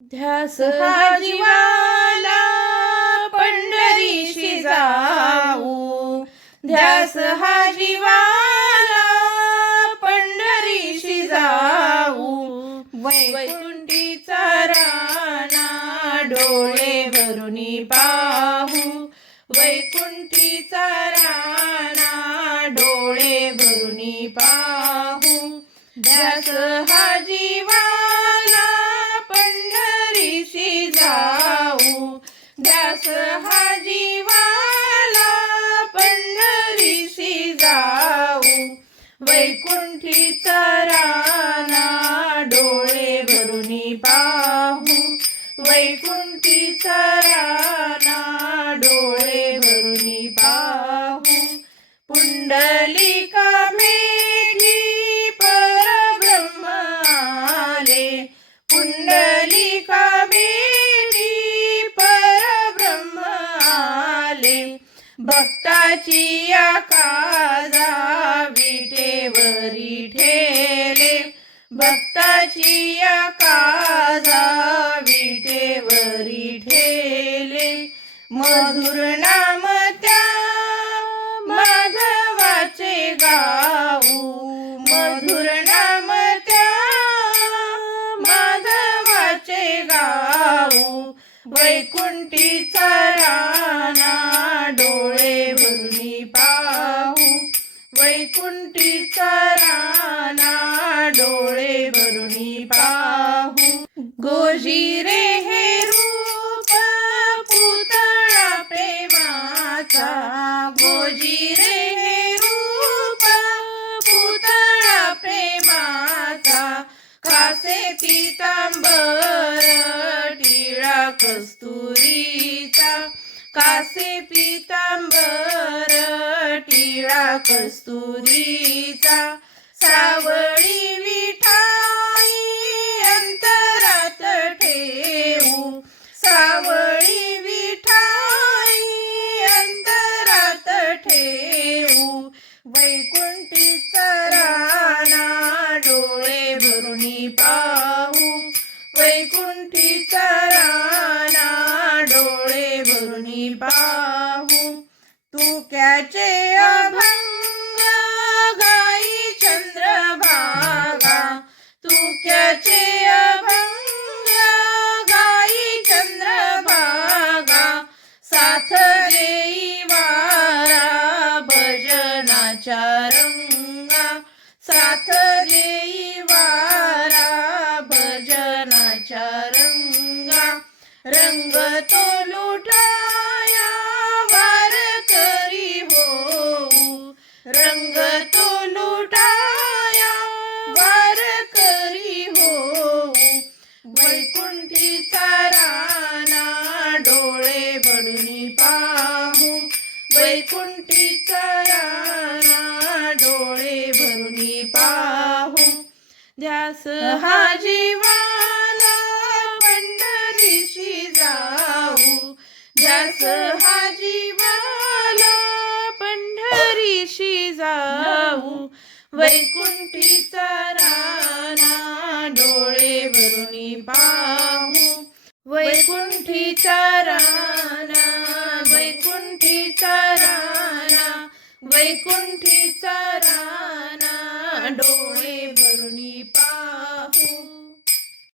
ध्यास हा जीवाला पंढरीशी जाऊ, ध्यास हा जीवाला पंढरीशी जाऊ, वैकुंठीचा राणा डोळे भरुनी पाहू, वैकुंठीचा राणा डोळे भरुनी पाहू, ध्यास हा जीवाला पंढरीशी जाऊ, ध्यास हा जीवाला पंढरीशी जाऊ, वैकुंठीचा राणा डोळे भरुनी पाहू, वैकुंठीचा राणा डोळे भरुनी पाहू, पुंडलिका मेली परब्रह्म आले, पुंडलिका मेली परब्रह्म आले, भक्ताची या काजा विटेवरी ठेले, भक्ताची या काजा विटेवरी ठेले, मधुर नाम त्या माधवाचे गाऊ, मधुर नाम त्या माधवाचे गाऊ, वैकुंठीचा राणा डोळे भरुनी पाहू, वैकुंठीचा राणा डोळे भरुनी पाहू, गोजिरे हे रूप पुतळा प्रेमाचा, गोजिरे हे रूप पुतळा प्रेमाचा, कासे पितांबर टिळा कस्तुरीचा, कासे पितांबर टिळा कस्तुरीचा, सावळी विठाई अंतरात ठेवू, सावळी विठाई अंतरात ठेवू, वैकुंठीचा राणा डोळे भरुनी पाहू, वैकुंठीचा राणा डोळे भरुनी पाहू, तुक्याचे अभंग गाई चंद्रभागा, तुक्याचे अभंग गाई चंद्रभागा, साथ देई वारा भजनाच्या रंगा, साथ देई वारा भजनाच्या रंगा, रंग तो लुटाया वारकरी होऊ, रंग तो लुटाया वारकरी होऊ, वैकुंठीचा राणा डोळे भरुनी पाहू, वैकुंठीचा राणा डोळे भरुनी पाहू, ध्यास हा जीवाला पंढरीशी जाऊ, ध्यास हा जीवाला पंढरीशी जाऊ, वैकुंठीचा राणा डोळे भरुनी पाहू, वैकुंठीचा राणा, वैकुंठीचा राणा, वैकुंठीचा राणा डोळे